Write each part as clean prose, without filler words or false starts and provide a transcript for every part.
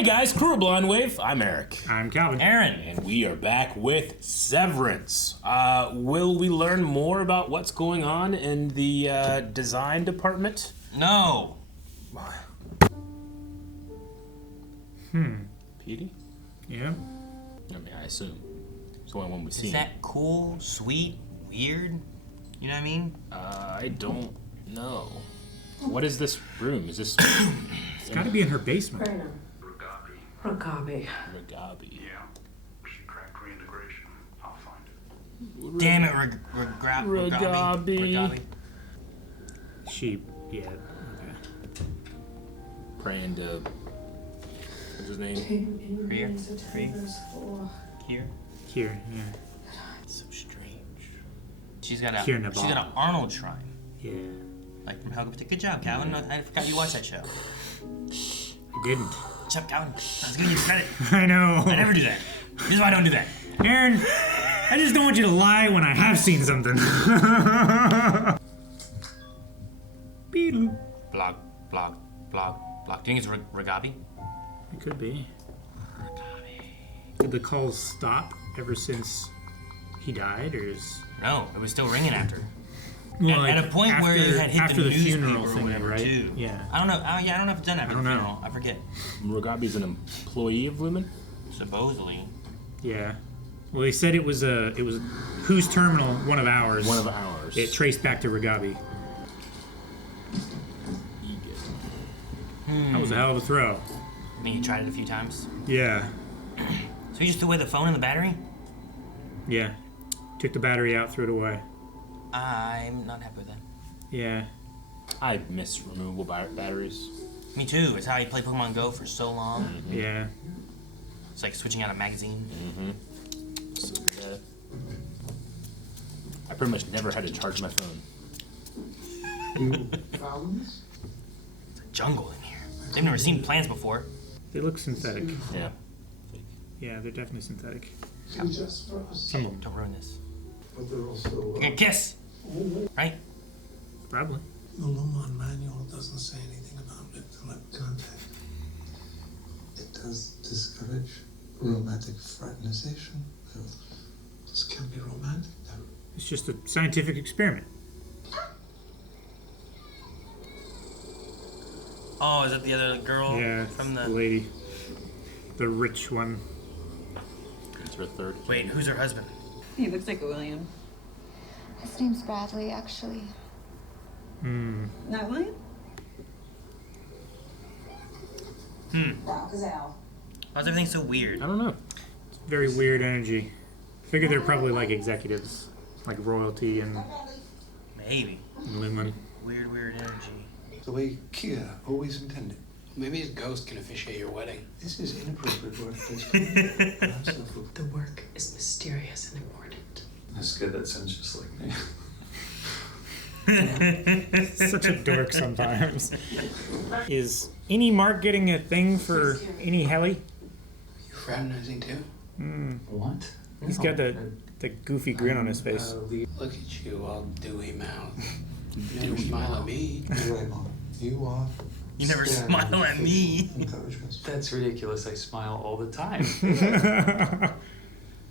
Hey guys, Crew of Blonde Wave. I'm Eric. I'm Calvin. Aaron. And we are back with Severance. Will we learn more about what's going on in the design department? No. Petey? Yeah. I mean, I assume. It's the only one we've Is seen. that cool, sweet, weird? You know what I mean? I don't know. What is this room? Is this... It's got to be in her basement. Graner. Gabby. Gabby. Yeah, she cracked reintegration. I'll find it. Damn it, Gabby. She, yeah. Okay. Praying to... What's his name? Here. Here, yeah. So strange. She's got Here in the she's got an Arnold shrine. Yeah. Like from Hellgate. Good job, Calvin. I forgot you watched that show. I didn't. Good job, Calvin. I was giving you credit. I know. I never do that. This is why I don't do that. Aaron, I just don't want you to lie when I have seen something. Beedle. Block. Do you think it's Ragabi? It could be. Did the calls stop ever since he died, or is... No, it was still ringing after. Well, At a point where it had hit after the funeral newspaper or thing, whatever, right? too. Yeah. I don't know. I don't know if it's done after I don't the know. funeral. I forget. Ragabi's an employee of Lumen? Supposedly. Yeah. Well, they said it was whose terminal? One of ours. One of ours. It traced back to Ragabi. That was a hell of a throw. I think you tried it a few times. Yeah. So you just threw away the phone and the battery? Yeah. Took the battery out, threw it away. I'm not happy with that. Yeah. I miss removable batteries. Me too. It's how I played Pokemon Go for so long. Mm-hmm. Yeah. It's like switching out a magazine. So, I pretty much never had to charge my phone. Problems? It's a jungle in here. They've never seen plants before. They look synthetic. Yeah. Yeah, they're definitely synthetic. Just for us. Some of them. Don't ruin this. But they're also... You're gonna kiss! Right? Probably. The Lumon manual doesn't say anything about intimate contact. It does discourage romantic fraternization. This can't be romantic, though. It's just a scientific experiment. Oh, is that the other girl Yeah, from the the... lady. The rich one. It's her third. Wait, who's her husband? He looks like a William. His name's Bradley, actually. Not William? Why's everything so weird? I don't know. Very weird energy. Figure they're probably like executives. Like royalty and Maybe. Lumen. Weird energy. The way Kia always intended. Maybe his ghost can officiate your wedding. This is inappropriate workplace. The work is mysterious and important. That's good, that sounds just like me. Such a dork sometimes. Is any Mark getting a thing for any heli? You fraternizing too? What? He's got the goofy grin on his face. Look at you, all dewy mouth. You never smile at me. You're right, Mom. You are. You never staring smile at me. Encouragements. That's ridiculous. I smile all the time.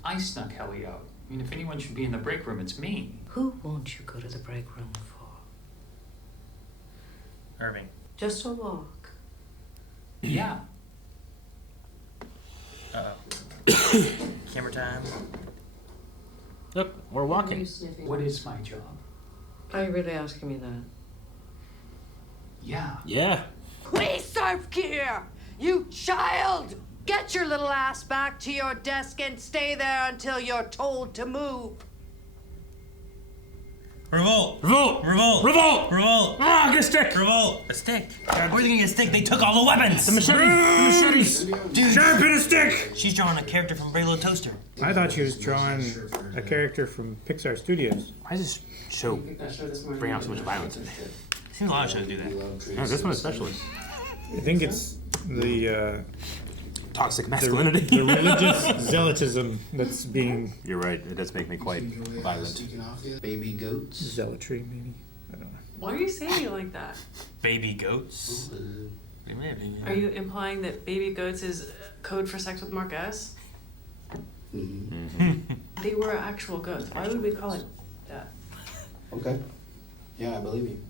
I snuck Helly out. I mean, if anyone should be in the break room, it's me. Who won't you go to the break room for? Irving. Just a walk. Yeah. Uh-oh. Camera time. Look, we're walking. What is my job? Are you really asking me that? Yeah. Yeah. We serve here! You child! Get your little ass back to your desk and stay there until you're told to move. Revolt! Revolt! Revolt! Revolt! Revolt! Ah, get a stick! Revolt! A stick? Where's they gonna get a stick? They took all the weapons! The machete! The machetes! Dude, Sharpen a stick! she's drawing a character from Brave Little Toaster. I thought she was drawing a character from Pixar Studios. Why does this show bring out so much violence in it? Seems a lot of shows do that. Yeah, this one especially. I think it's the Toxic masculinity. the religious zealotism that's being You're right. It does make me quite violent. Baby goats. zealotry, maybe. I don't know. Why are you saying it like that? Baby goats. Maybe. Are you implying that baby goats is code for sex with Mark S? They were actual goats. Why would we call it that? Okay. Yeah, I believe you.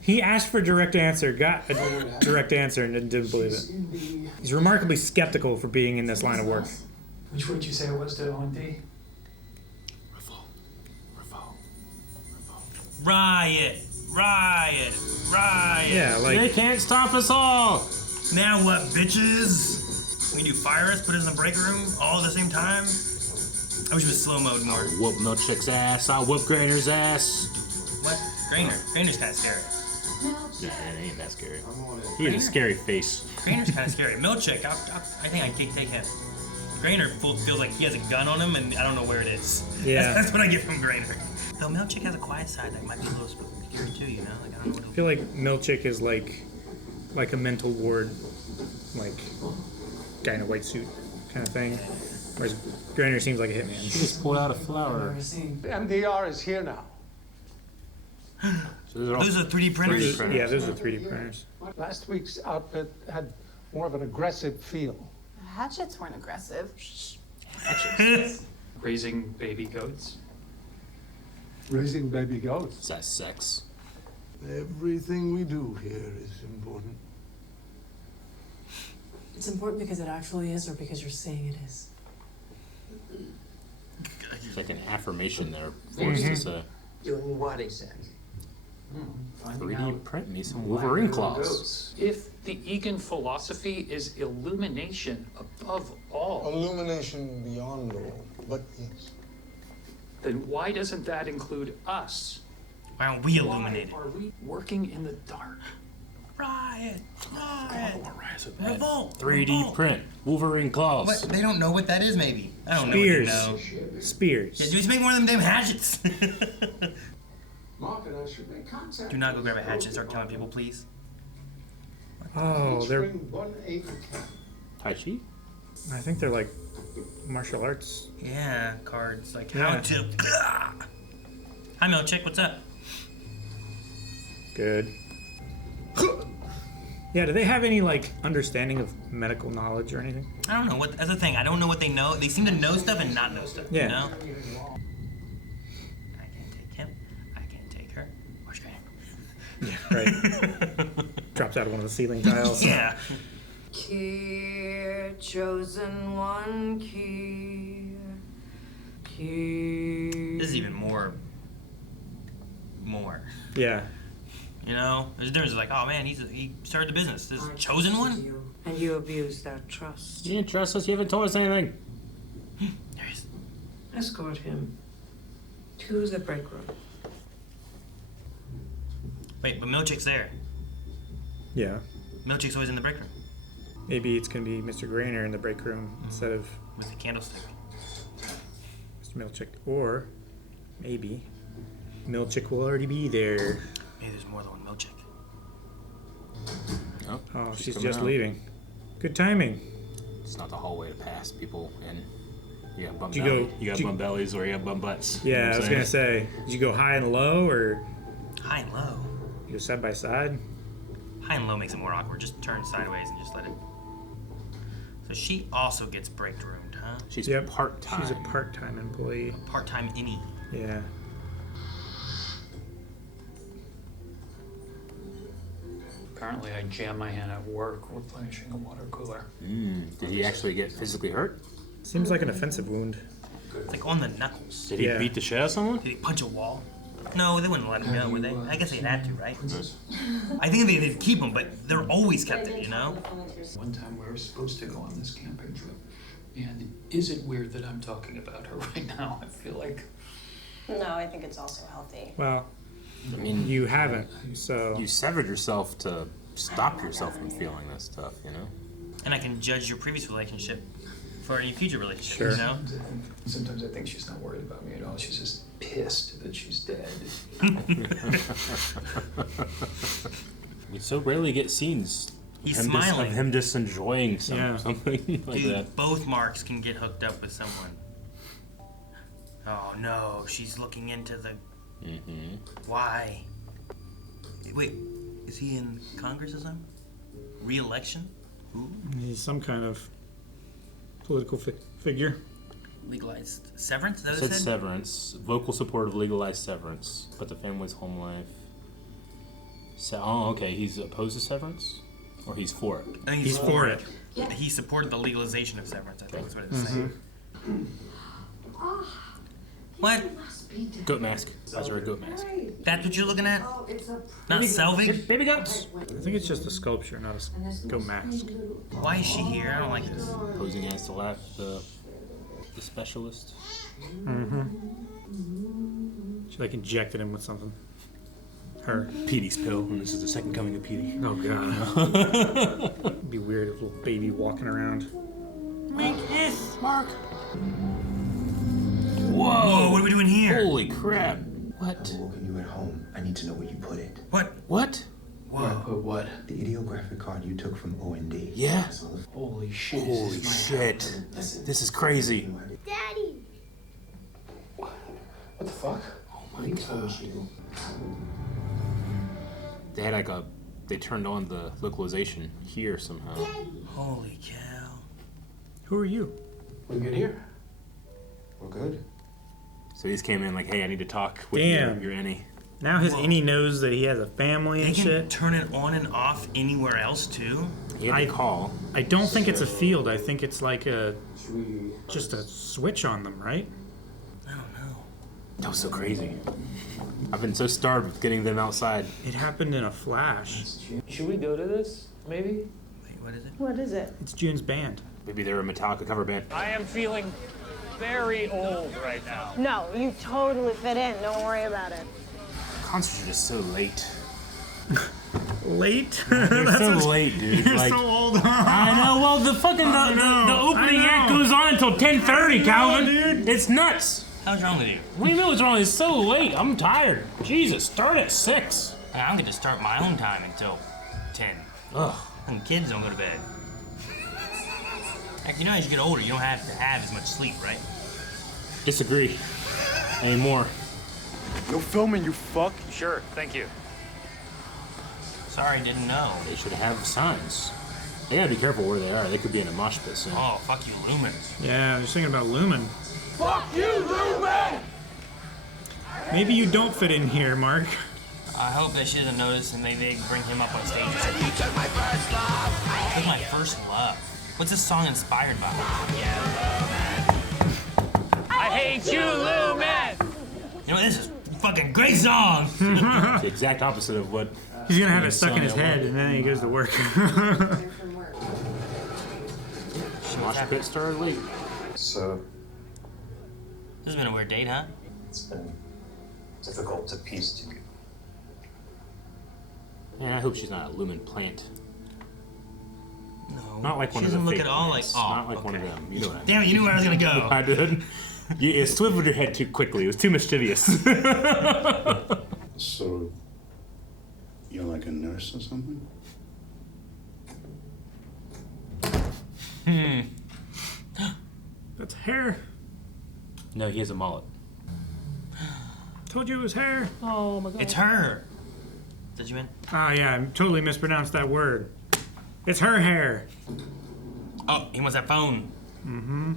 He asked for a direct answer, got a direct answer, and didn't believe it. He's remarkably skeptical for being in this line of work. Which would you say it was to OND? Riot! Yeah, They like, can't stop us all. Now what, bitches? We do fire us, put us in the break room all at the same time? I wish it was slow mode more. Whoop Milkchick's ass. I'll whoop Graner's ass. What? Graner. Graner's kind of scary. Nah, it ain't that scary. He has a scary face. Graner's kind of scary. Milkchick, I think I can take him. Graner feels like he has a gun on him, and I don't know where it is. Yeah. That's what I get from Graner. Though Milkchick has a quiet side that might be a little scary too, you know? Like, I don't know what I feel like Milchick is like a mental ward, like guy in a white suit kind of thing. Whereas Graner seems like a hitman. He just pulled out a flower. MDR is here now. So those are 3D printers? Yeah, those are 3D printers. Last week's outfit had more of an aggressive feel. Hatchets weren't aggressive. Raising baby goats? Raising baby goats. Is that sex? Everything we do here is important. It's important because it actually is, or because you're saying it is? It's like an affirmation there, forced to say. Doing what exactly? 3D print me some Wolverine claws. If the Egan philosophy is illumination above all, Illumination beyond all, but yes. then why doesn't that include us? Why aren't we illuminated? Why are we working in the dark? Riot! Revolt! 3D print Wolverine claws. What? They don't know what that is, maybe. I don't know what they know. Spears. Yeah, just make more of them damn hatchets. Mark and I should make contact. Do not go grab a hatchet and start killing people, please. Oh, they're. Tai Chi? I think they're like martial arts. Yeah, cards. Like Yeah. how to. Hi, Milkchick. What's up? Good. Yeah, do they have any like understanding of medical knowledge or anything? I don't know what. That's the thing. I don't know what they know. They seem to know stuff and not know stuff. Yeah. You know. I can't take him. I can't take her. Where's Graner? Yeah, right. Drops out of one of the ceiling tiles. Yeah. Kier, chosen one, Kier. Kier. This is even more. Yeah. You know, there's a difference. Like, oh man, he started the business. This chosen one. And you abused that trust. You didn't trust us. You haven't told us anything. There he is. Escort him to the break room. Wait, but Milkchick's there. Yeah. Milkchick's always in the break room Maybe it's gonna be Mr. Graner in the break room instead of with the candlestick. Mr. Milchick, or maybe Milchick will already be there. Maybe there's more than one Milkchick. Oh, she's coming just out. leaving. Good timing. It's not the hallway to pass people in. You got bum Did you belly. go- You got did you- bum bellies or you got bum butts. You know Yeah, what I I'm was saying? gonna say, did you go high and low or High and low. you go side by side? High and low makes it more awkward. Just turn sideways and just let it. So she also gets break roomed, huh? She's Yep. part-time. She's a part-time employee. Part-time innie. Yeah. Apparently I jammed my hand at work replenishing a water cooler. Did he actually get physically hurt? Seems like an offensive wound. It's like on the knuckles. Did he Yeah. beat the shit out of someone? Did he punch a wall? No, they wouldn't let him go, would they? I guess they'd had to, right? I think they'd keep him, but they're always kept it, you know? One time we were supposed to go on this camping trip. And is it weird that I'm talking about her right now? I feel like... No, I think it's also healthy. Well, I mean, you haven't, so you severed yourself to stop yourself from feeling this stuff, you know? And I can judge your previous relationship for any future relationship, Sure. you know? Sometimes I think she's not worried about me at all. She's just pissed that she's dead. We so rarely get scenes. He's of him smiling. of him just enjoying Yeah. something like Dude, that. both Marks can get hooked up with someone. Oh no, she's looking into the... Mm-hmm. Why? Wait, Is he in Congress or something? Re-election? Who? He's some kind of political figure. Legalized severance? Is that It what it said said? severance. Vocal support of legalized severance, but the family's home life. Oh, okay. He's opposed to severance, or he's for it. I think He's for it. He supported the legalization of severance. I think that's what it's saying. What? Goat mask. That's a goat mask. That's what you're looking at? Not salvage? Baby goats. I think it's just a sculpture, not a goat mask. Why is she here? I don't like this. Posing as the specialist. She like injected him with something. Her. Petey's pill, and this is the second coming of Petey. Oh god. It'd be weird if a little baby walking around. Make this, Mark. Whoa, what are we doing here? Holy crap. What? I'm walking you at home. I need to know where you put it. What? What? Where I put what? The ideographic card you took from O&D. Yeah. Holy shit. Holy shit. This is crazy. Daddy! What the fuck? Oh my god. They had they turned on the localization here somehow. Holy cow. Who are you? We're good here. We're good. So these came in like, hey, I need to talk with Damn. your Annie. Now his innie knows that he has a family They and can shit. turn it on and off anywhere else too? He had to call. I don't think it's a field. I think it's like just a switch on them, right? I don't know. That was so crazy. I've been so starved with getting them outside. It happened in a flash. Should we go to this, maybe? Wait, what is it? What is it? It's June's band. Maybe they're a Metallica cover band. I am feeling very old right now. No, you totally fit in. Don't worry about it. Concerts are just so late. Late? They're so late, dude. You're like, so old. I know. Well, the fucking the opening act goes on until 10:30, Calvin. Dude. It's nuts. How's wrong with you? What do you mean what's wrong? It's so late. I'm tired. Jesus, start at 6. I'm going to start my own time until 10. Ugh. And kids don't go to bed. Heck, you know, as you get older, you don't have to have as much sleep, right? Disagree. Anymore. No filming, you fuck. Sure, thank you. Sorry, didn't know. They should have signs. They gotta be careful where they are. They could be in a mosh pit soon. Oh, fuck you, Lumen. Yeah, they're singing about Lumen. Fuck you, Lumen! Maybe you don't fit in here, Mark. I hope that she doesn't notice and they bring him up on stage. You took my first love. Took my first love. What's this song inspired by? I hate you, Lumen! You know, this is a fucking great song. It's the exact opposite of what. He's gonna have it stuck in his head and then he goes to work. Mosh pit started late. So, This has been a weird date, huh? it's been difficult to piece together. Man, I hope she's not a Lumen plant. No. Not like one She of the doesn't look fake at all plants. like. Oh, Not like one of them. You know what I mean? Damn it, you knew where I was gonna go. I did. You swiveled your head too quickly. It was too mischievous. So, you're like a nurse or something? That's hair. No, he has a mullet. Told you it was hair. Oh my god. It's her. Did you in? Ah, yeah, I totally mispronounced that word. It's her hair. Oh, he wants that phone. Mm-hmm.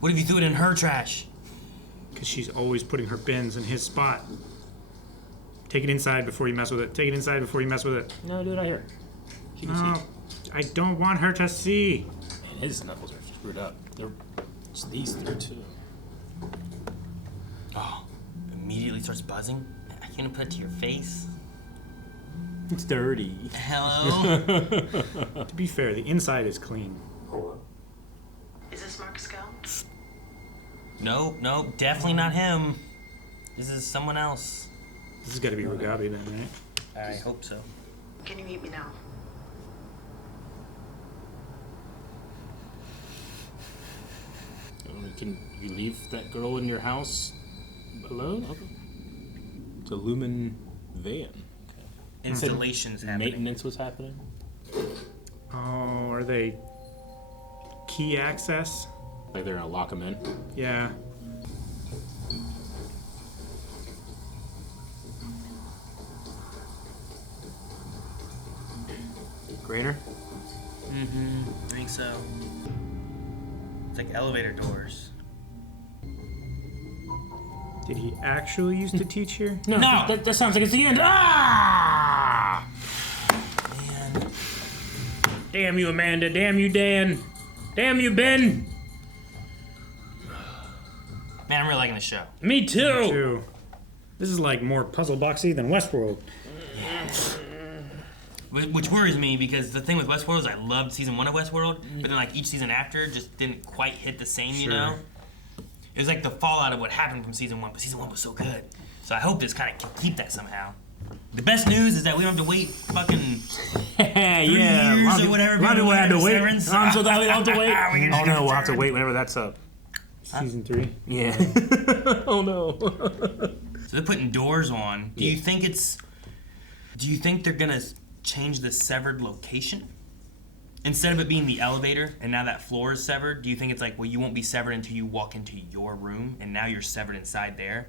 What if you threw it in her trash? Because she's always putting her bins in his spot. Take it inside before you mess with it. Take it inside before you mess with it. No, do it out here. He can No, I don't want her to see. Man, his knuckles are screwed up. It's these three too. Oh, immediately starts buzzing. I can't put it to your face. It's dirty. Hello? To be fair, the inside is clean. Is this Mark Scout? Nope, definitely not him. This is someone else. This has got to be Gabby then, right? I hope so. Can you meet me now? Can you leave that girl in your house alone? Okay. It's a Lumen van. Okay. Installations happening. Maintenance was happening. Oh, are they key access? Like they're gonna lock them in. Yeah. Graner? I think so. It's like elevator doors. Did he actually used to teach here? No. That sounds like it's the end. Ah! Man. Damn you, Amanda. Damn you, Dan. Damn you, Ben. Man, I'm really liking the show. Me too. Me too. This is like more puzzle boxy than Westworld. Which worries me because the thing with Westworld is I loved season 1 of Westworld, but then like each season after just didn't quite hit the same, you know? It was like the fallout of what happened from season 1, but season 1 was so good. So I hope this kind of can keep that somehow. The best news is that we don't have to wait fucking 3 years or whatever. A lot of people had to wait. Severance. I'm so glad we don't have to wait. Oh no, we'll have to wait whenever that's up. Season 3? Yeah. Oh no. So they're putting doors on. Do you think they're gonna change the severed location? Instead of it being the elevator and now that floor is severed, do you think it's like, well, you won't be severed until you walk into your room and now you're severed inside there?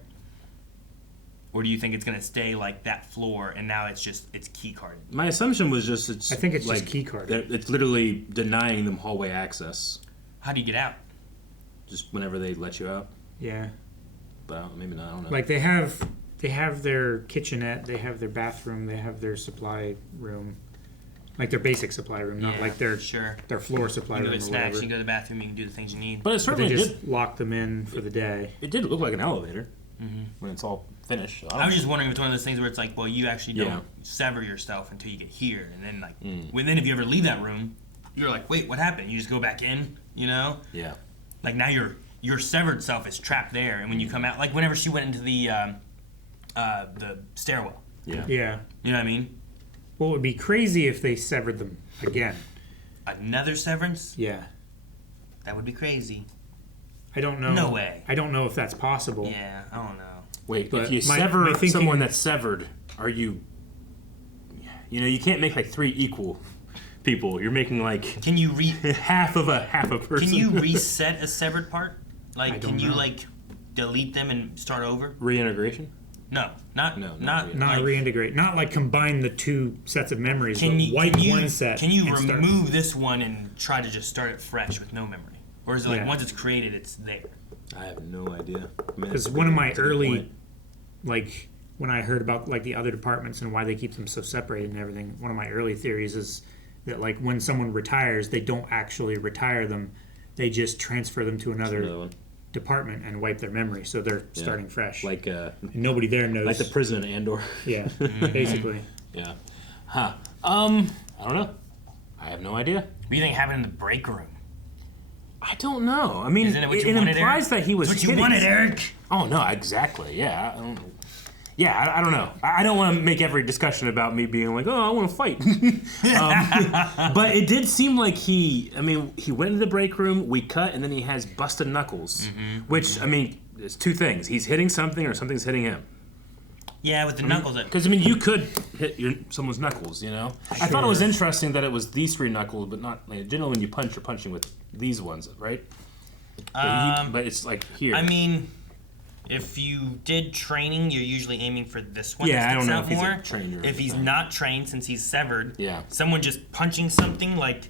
Or do you think it's gonna stay like that floor and now it's key card? My assumption was just I think it's like, just key card. It's literally denying them hallway access. How do you get out? Just whenever they let you out. Yeah. But maybe not. I don't know. Like they have their kitchenette, they have their bathroom, they have their supply room. Like their basic supply room, not like their floor supply room. You room. can go to or snacks, whatever. you can go to the bathroom, you can do the things you need. But it certainly they just lock them in for the day. It did look like an elevator when it's all finished. So I was just wondering if it's one of those things where it's like, well, you actually don't Yeah. sever yourself until you get here, and then like, then if you ever leave that room, you're like, wait, what happened? You just go back in, you know? Yeah. Like now your severed self is trapped there, and when you come out, like whenever she went into the stairwell. Yeah. Yeah. You know what I mean? Well, it would be crazy if they severed them again. Another severance? Yeah. That would be crazy. I don't know. No way. I don't know if that's possible. Yeah, I don't know. Wait, But if you my sever thinking- someone that's severed, are you? You know, you can't make like 3 equal people. You're making like. Can you half a person? Can you reset a severed part? Like, I can don't you know. like delete them and start over? Reintegration? No, not Not like, reintegrate. Not like combine the 2 sets of memories. Can but you wipe can you, one set? Can you and start- remove this one and try to just start it fresh with no memory, or is it like Yeah. once it's created, it's there? I have no idea. Because one of my early, like when I heard about like the other departments and why they keep them so separated and everything, one of my early theories is that like when someone retires, they don't actually retire them, they just transfer them to another department and wipe their memory, so they're starting fresh. Like and nobody there knows. Like the prison in Andor. Yeah, basically. Yeah. Huh. I don't know. I have no idea. What do you think happened in the break room? I don't know. I mean, Isn't it what you it wanted, implies Eric? that he was. It's what you hitting wanted, us. Eric. Oh no, exactly. Yeah. I don't know. I don't want to make every discussion about me being like, oh, I want to fight. But it did seem like he went into the break room, we cut, and then he has busted knuckles, which, I mean, it's 2 things. He's hitting something or something's hitting him. Yeah, with the knuckles. Because, you could hit someone's knuckles, you know? I thought it was interesting that it was these 3 knuckles, but not, like, generally when you punch, you're punching with these ones, right? But it's like here. I mean, if you did training, you're usually aiming for this one. Yeah, that I don't sticks know out if he's more. a trainer or If he's not trained since he's severed, Yeah. someone just punching something, like,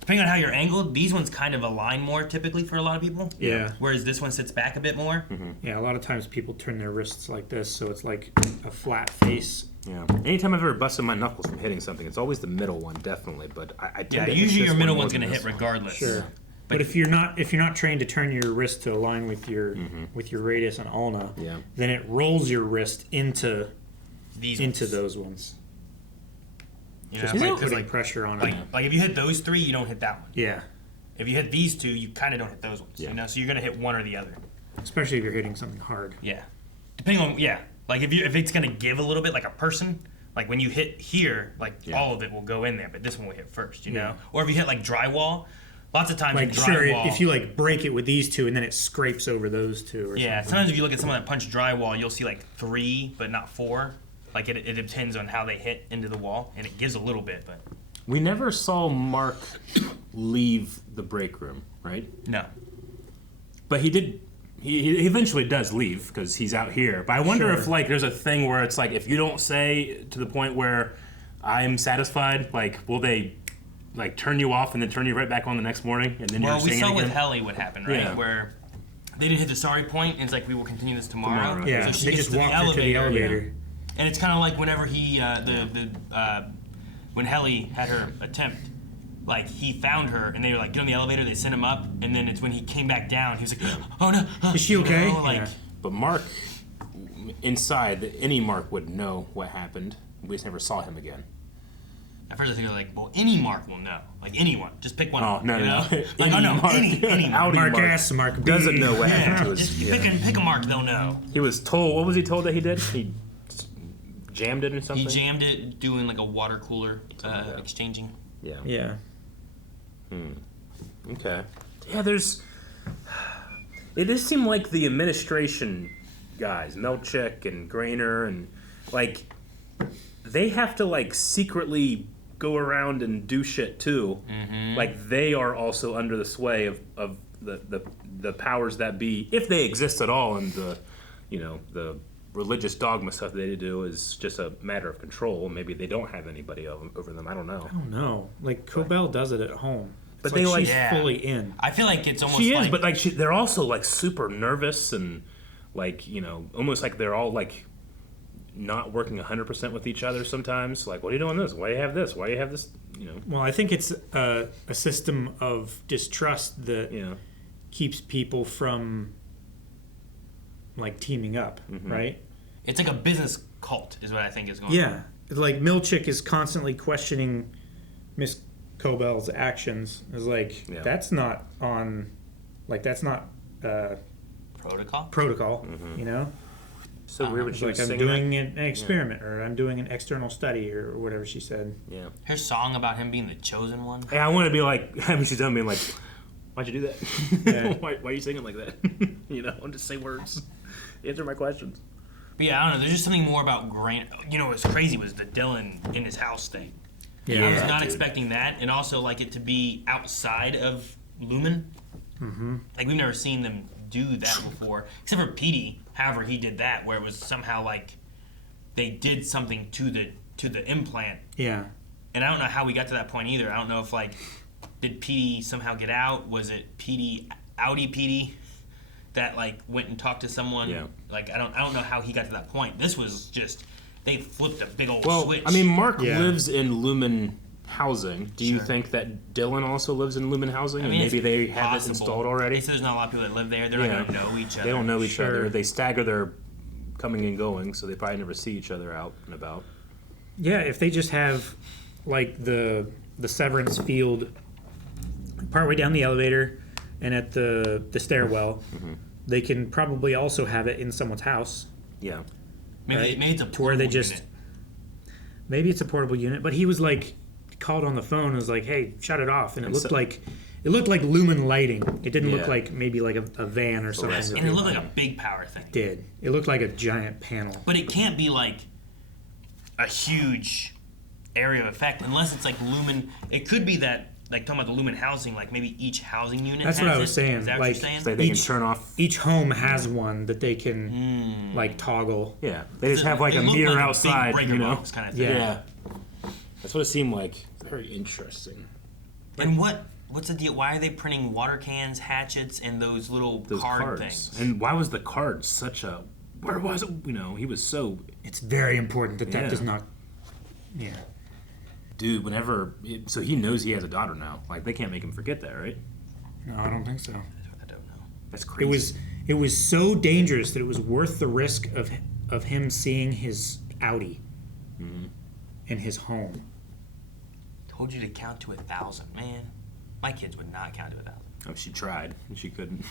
depending on how you're angled, these ones kind of align more typically for a lot of people. Yeah. Whereas this one sits back a bit more. Yeah, a lot of times people turn their wrists like this, so it's like a flat face. Yeah. Anytime I've ever busted my knuckles from hitting something, it's always the middle one, definitely. But I tend to hit usually this your one middle more one's than gonna this hit one. regardless. Sure. But if you're not trained to turn your wrist to align with your radius and ulna, then it rolls your wrist into those ones. Just by putting pressure on it. Like if you hit those 3, you don't hit that one. Yeah. If you hit these 2, you kind of don't hit those ones. Yeah. You know, so you're gonna hit one or the other. Especially if you're hitting something hard. Yeah. Depending on like if it's gonna give a little bit, like a person. Like when you hit here, like all of it will go in there, but this one will hit first. You know, or if you hit like drywall. Lots of times, like in sure, drywall, if you like break it with these 2 and then it scrapes over those 2. Or something. sometimes if you look at someone that punched drywall, you'll see like 3, but not 4. Like it depends on how they hit into the wall, and it gives a little bit, but We never saw Mark leave the break room, right? No. But he did. He eventually does leave because he's out here. But I wonder if like there's a thing where it's like if you don't say to the point where I'm satisfied, like will they like turn you off and then turn you right back on the next morning, and then Well, you're we saying saw it again? with Helly what happened, right? Yeah. Where they didn't hit the sorry point, and it's like we will continue this tomorrow. Yeah, So she they gets just to walked her to the elevator. And it's kind of like whenever he when Helly had her attempt, like he found her and they were like get on the elevator. They sent him up, and then it's when he came back down. He was like, "Oh no, is she okay?" Like, But Mark, inside, any Mark would know what happened. We just never saw him again. At first I think like, well, any Mark will know. Like anyone, just pick one. Oh no, you know? no. Like, any Audi Mark S, Mark B. doesn't know what happened to us. Just pick a Mark, they'll know. He was told. What was he told that he did? He jammed it or something. He jammed it doing like a water cooler exchanging. Yeah. Yeah. Okay. Yeah, it does seem like the administration guys, Melchick and Graner, and like they have to like secretly go around and do shit too. Mm-hmm. Like they are also under the sway of the powers that be, if they exist at all, and the religious dogma stuff they do is just a matter of control. Maybe they don't have anybody over them. I don't know. I don't know. Like Cobel does it at home. But It's they she's fully in. I feel like it's almost she is, like, but like they're also like super nervous and like almost like they're all like not working 100% with each other sometimes. Like, what are you doing this? Why do you have this? Why do you have this? Well, I think it's a system of distrust that keeps people from like teaming up, right? It's like a business cult, is what I think is going on. Yeah, like Milchick is constantly questioning Miss Cobel's actions. Is like that's not on, like that's not protocol. You know. So weird when she was I'm singing doing that. an experiment, or I'm doing an external study, or whatever she said. Yeah. Her song about him being the chosen one. Yeah, I want to be like, having she's done being like, why'd you do that? Yeah. why are you singing like that? Just say words. Answer my questions. But yeah, I don't know. There's just something more about Grant. What's crazy was the Dylan in his house thing. Yeah, I was not expecting that, and also like it to be outside of Lumen. Mm-hmm. Like we've never seen them do that before, except for Petey. However, he did that where it was somehow like they did something to the implant. Yeah. And I don't know how we got to that point either. I don't know if like did Petey somehow get out? Was it Audi Petey that like went and talked to someone? Yeah. Like I don't know how he got to that point. This was just they flipped a big old switch. I mean, Mark lives in Lumen housing. Do you Sure. think that Dylan also lives in Lumen housing? I And mean, maybe it's they have it possible. installed already? They said there's not a lot of people that live there. They're not going to know each other. They don't know each Sure. other. They stagger their coming and going, so they probably never see each other out and about. Yeah, if they just have like the Severance field partway down the elevator and at the stairwell, they can probably also have it in someone's house. Yeah. Maybe it's a to where they portable just unit. maybe it's a portable unit, but he was like called on the phone and was like, "Hey, shut it off," and it looked like Lumen lighting. It didn't look like maybe like a van or something. And it looked like a big power thing. It did. It looked like a giant panel. But it can't be like a huge area of effect unless it's like Lumen. It could be that, like talking about the Lumen housing, like maybe each housing unit That's has what I was it. saying. Is that Like what you're saying? So they can turn off. Each home has one that they can like toggle. Yeah, they just have like It a looked meter like a big outside, breaker box kind of thing. Yeah. That's what it seemed like. Very interesting. And what's the deal? Why are they printing water cans, hatchets, and those little card cards. things? And why was the card such a? Where was it? He was so. It's very important that that does not. Yeah. Dude, so he knows he has a daughter now. Like they can't make him forget that, right? No, I don't think so. I don't know. That's crazy. It was so dangerous that it was worth the risk of him seeing his Audi in his home. Told you to count to 1,000, man. My kids would not count to 1,000. Oh, she tried and she couldn't.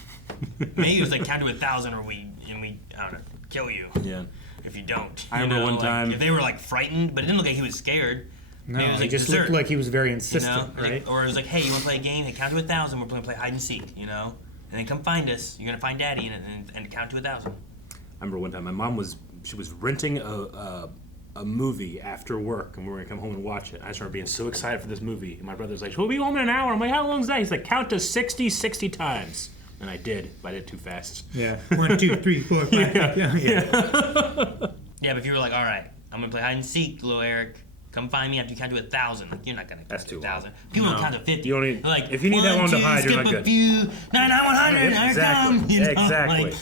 Maybe it was like count to 1,000, or we I don't know, kill you. Yeah. If you don't. I remember one time. If they were like frightened, but it didn't look like he was scared. No, Maybe it was he like just dessert, looked like he was very insistent, right? Or it was like, hey, you want to play a game? Hey, count to 1,000. We're going to play hide and seek, And then come find us. You're going to find Daddy and count to 1,000. I remember one time my mom was renting a movie after work, and we were gonna come home and watch it. I just remember being so excited for this movie, and my brother's like, "We'll be home in an hour." I'm like, "How long is that?" He's like, "Count to 60 times," and I did, but I did too fast. Yeah, 1, 2, 3, 4, 5. Yeah. Yeah, but if you were like, "All right, I'm gonna play hide and seek, little Eric," come find me after you count to 1,000. Like, you're not gonna count to 1,000. People No. don't count to 50. You only, They're like, if you need that 1, one to 2, hide, you're skip not a good. few, 99, 100, here Exactly. I come. You know? Exactly. Like,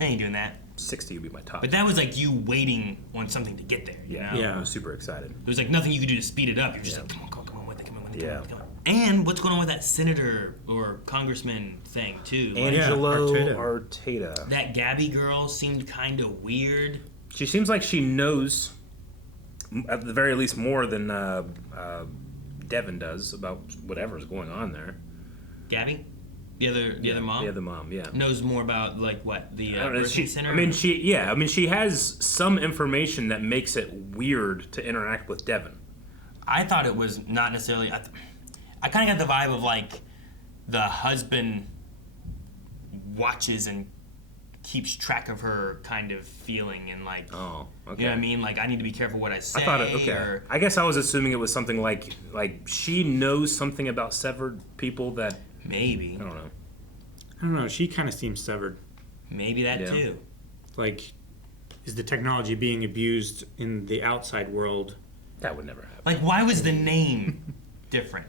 I ain't doing that. 60 would be my top. But that was like you waiting on something to get there. You know? I was super excited. There was like nothing you could do to speed it up. You're just like, come on, with it, come on. Yeah. Come on. And what's going on with that senator or congressman thing too? Like, Angelo Arteta. That Gabby girl seemed kind of weird. She seems like she knows, at the very least, more than Devin does about whatever's going on there. Gabby? The other mom? The other mom, yeah. Knows more about, like, what, the I don't know, birthing center? I mean, she has some information that makes it weird to interact with Devin. I thought it was not necessarily... I kind of got the vibe of, like, the husband watches and keeps track of her kind of feeling and, like... Oh, okay. You know what I mean? Like, I need to be careful what I say. I thought okay. Or, I guess I was assuming it was something like she knows something about severed people that... Maybe. I don't know. I don't know. She kind of seems severed. Maybe that too. Like, is the technology being abused in the outside world? That would never happen. Like, why was the name different?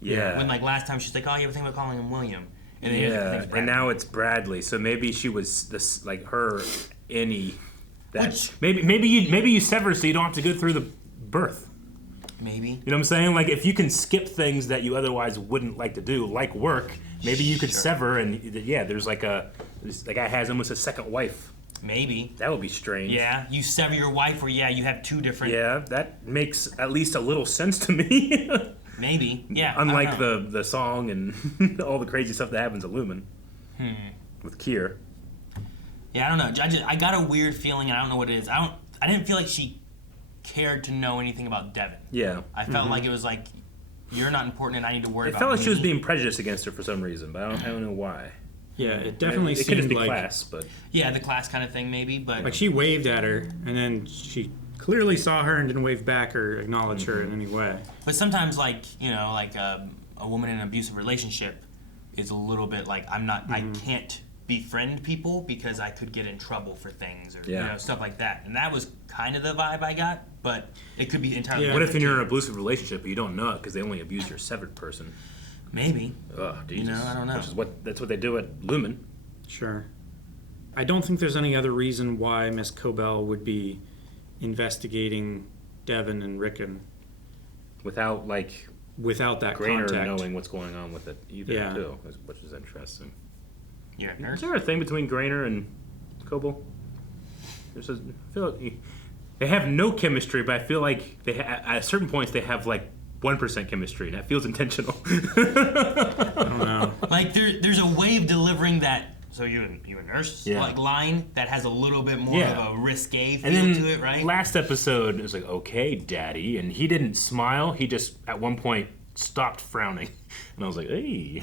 Yeah. When, like, last time she's like, oh, you ever think about calling him William? And then and now it's Bradley. So maybe she was this, like, her any that maybe you sever so you don't have to go through the birth. Maybe. You know what I'm saying? Like, if you can skip things that you otherwise wouldn't like to do, like work, maybe you could sever and there's like this guy has almost a second wife. Maybe. That would be strange. Yeah, you sever your wife, or you have two different. Yeah, that makes at least a little sense to me. Maybe. Yeah. Unlike the song and all the crazy stuff that happens at Lumen with Kier. Yeah, I don't know. I got a weird feeling, and I don't know what it is. I didn't feel like she cared to know anything about Devin. Yeah. I felt like it was like, you're not important, and I need to worry about. It felt like me. she was being prejudiced against her for some reason, but I don't know why. Yeah, it definitely it seemed be like class, but yeah, the class kind of thing maybe, but like she waved at her, and then she clearly saw her and didn't wave back or acknowledge her in any way. But sometimes, like, you know, like a woman in an abusive relationship is a little bit like, I can't befriend people because I could get in trouble for things or you know, stuff like that. And that was kind of the vibe I got, but it could be entirely What if you're in an abusive relationship but you don't know it because they only abuse your severed person? Maybe. Oh, Jesus. You know, I don't know. That's what they do at Lumen. Sure. I don't think there's any other reason why Miss Cobel would be investigating Devin and Rickon without that Graner contact knowing what's going on with it either, too, which is interesting. You're a nurse? Is there a thing between Graner and Cobel? I feel like they have no chemistry, but I feel like at certain points they have like 1% chemistry, and that feels intentional. I don't know. Like there's a way of delivering that. So you a nurse like line that has a little bit more of a risque feel to it, right? Last episode it was like, okay, Daddy, and he didn't smile. He just at one point stopped frowning, and I was like, hey.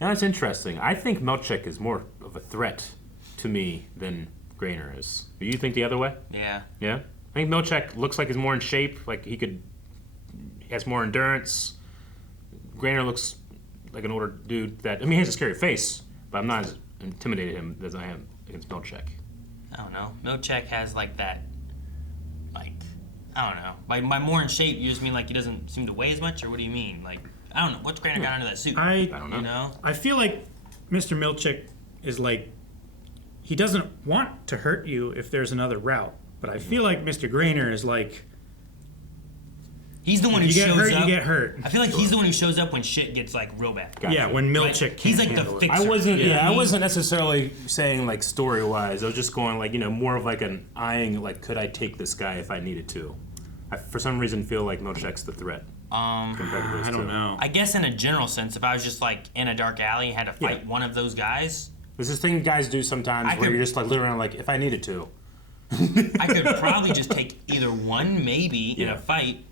Now that's interesting. I think Melchek is more of a threat to me than Graner is. Do you think the other way? Yeah. Yeah. I think Melchek looks like he's more in shape. Like he has more endurance. Graner looks like an older dude that, he has a scary face, but I'm not as intimidated him as I am against Melchek. I don't know. Milchek has like that, like, I don't know. By more in shape, you just mean like he doesn't seem to weigh as much, or what do you mean? Like, I don't know. What's Graner got under that suit? I don't know. You know? I feel like Mr. Milchick is like, he doesn't want to hurt you if there's another route. But I feel like Mr. Graner is like, he's the one who shows hurt, up. You get hurt. I feel like he's the one who shows up when shit gets like real bad. Yeah, when Milchick can't he's like the handle it. fixer. I wasn't necessarily saying like story wise. I was just going like, more of like an eyeing, like, could I take this guy if I needed to? I for some reason feel like Milchick's the threat. Compared to those I don't two. know. I guess in a general sense, if I was just like in a dark alley and had to fight one of those guys, there's this thing guys do sometimes where you're just like literally like, if I needed to. I could probably just take either one maybe in a fight,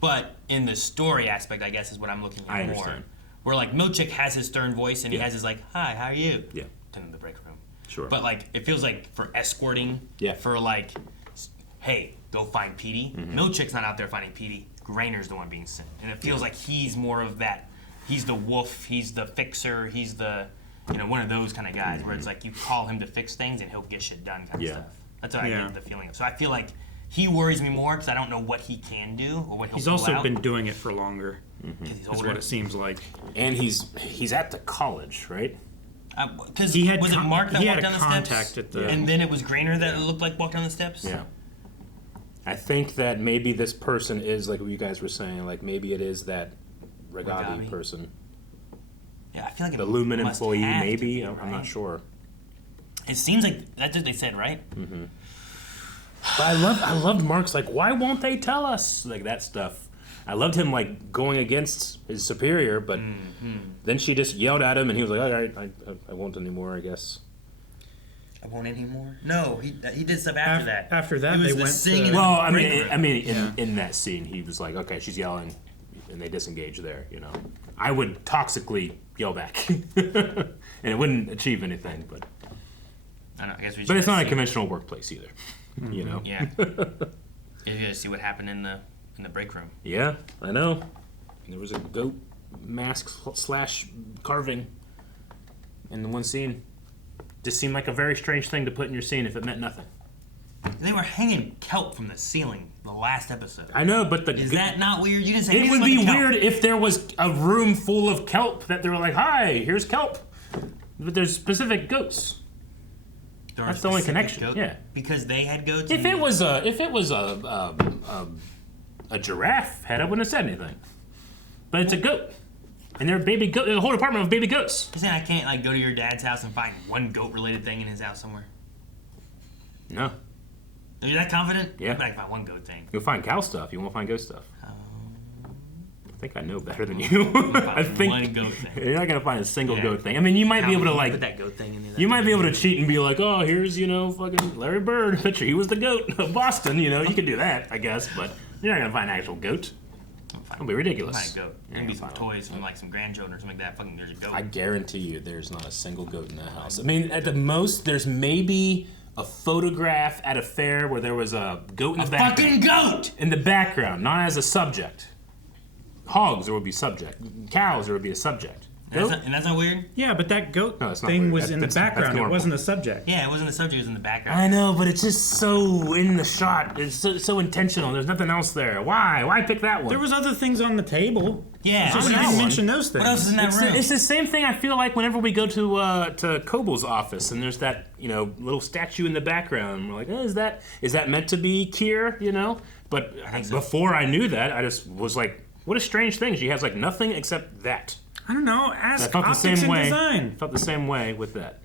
but in the story aspect, I guess is what I'm looking at more. Understand. Where like Milchick has his stern voice and he has his like, hi, how are you? Yeah. In the break room. Sure. But like, it feels like for escorting, for like, hey, go find Petey. Milchick's not out there finding Petey. Grainer's the one being sent. And it feels like he's more of that, he's the wolf, he's the fixer, he's the, one of those kind of guys where it's like you call him to fix things and he'll get shit done kind of stuff. That's what I get the feeling of. So I feel like He worries me more because I don't know what he can do or what he'll He's pull also out. been doing it for longer. He's Is older. what it seems like. And he's at the college, right? Because He had was it Mark that he walked had down a the contact steps? at the- And then it was Graner that looked like walked down the steps? Yeah. I think that maybe this person is, like what you guys were saying, like maybe it is that Regagi person. Yeah, I feel like the it Lumen must employee, have to maybe? be, I'm right? not sure. It seems like that's what they said, right? Mm-hmm. But I loved Mark's, like, why won't they tell us? Like, that stuff. I loved him, like, going against his superior, but then she just yelled at him, and he was like, all right, I won't anymore, I guess. I won't anymore. No, he did stuff after that. After that, It was they the went singing to- in the Well, break room. in that scene, he was like, okay, she's yelling, and they disengage there, you know. I would toxically yell back, and it wouldn't achieve anything, but... I don't know, I guess we But it's should not a see- conventional workplace either, you know. Yeah. You gotta see what happened in the break room. Yeah, I know. There was a goat mask / carving in the one scene. Just seemed like a very strange thing to put in your scene if it meant nothing. They were hanging kelp from the ceiling the last episode. I know, but Is that not weird? You didn't say It anything would be about the kelp. weird if there was a room full of kelp that they were like, "Hi, here's kelp," but there's specific goats. There That's are the only specific connection. goats? Yeah. Because they had goats. If and- it was a giraffe head, I wouldn't have said anything. But it's a goat, and they're baby goat. There's a whole department of baby goats. You're saying I can't like go to your dad's house and find one goat-related thing in his house somewhere? No, Are you that confident? Yeah. But I can find one goat thing. you'll find cow stuff. You won't find goat stuff. I think I know better than you. I think one goat thing. you're not gonna find a single goat thing. I mean, you might be able to like put that goat thing in there. You might be able to cheat and be like, oh, here's, fucking Larry Bird picture. He was the goat of Boston, you can do that, I guess, but you're not going to find an actual goat. It'll be ridiculous. Find a goat. Maybe some toys from like some grandchildren or something like that. Fucking, there's a goat. I guarantee you there's not a single goat in that house. I mean, at the most, there's maybe a photograph at a fair where there was a goat in the background. fucking goat! In the background, not as a subject. Hogs, there would be subject. Cows, there would be a subject. And that's not weird? Yeah, but that goat No, it's not thing weird. was in the That's background. It normal. wasn't a subject. Yeah, it wasn't the subject, it was in the background. I know, but it's just so in the shot. It's so intentional. There's nothing else there. Why? Why pick that one? There was other things on the table. Yeah, It's just I you know didn't one. mention those things. What else is in that room? It's the same thing I feel like whenever we go to Cobel's office and there's that little statue in the background. And we're like, is that meant to be Kier? But before I knew that, I just was like, what a strange thing. She has like nothing except that. I don't know. I Ask felt the optics same and way. design. Felt the same way with that.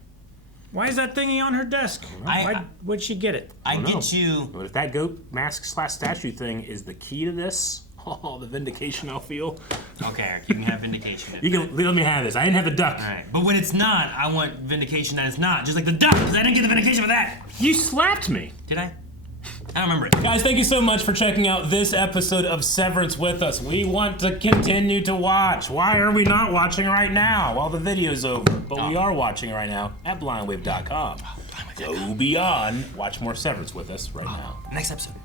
Why is that thingy on her desk? Why'd she get it? I don't know. get you. But if that goat mask / statue thing is the key to this, the vindication I'll feel. Okay, Eric, you can have vindication. You can let me have this. I didn't have the duck. All right, but when it's not, I want vindication that it's not. Just like the duck, because I didn't get the vindication for that. You slapped me. Did I? I don't remember it. Guys, thank you so much for checking out this episode of Severance with us. We want to continue to watch. Why are we not watching right now? Well, the video's over, but we are watching right now at blindwave.com. Go beyond. Watch more Severance with us right now. Next episode.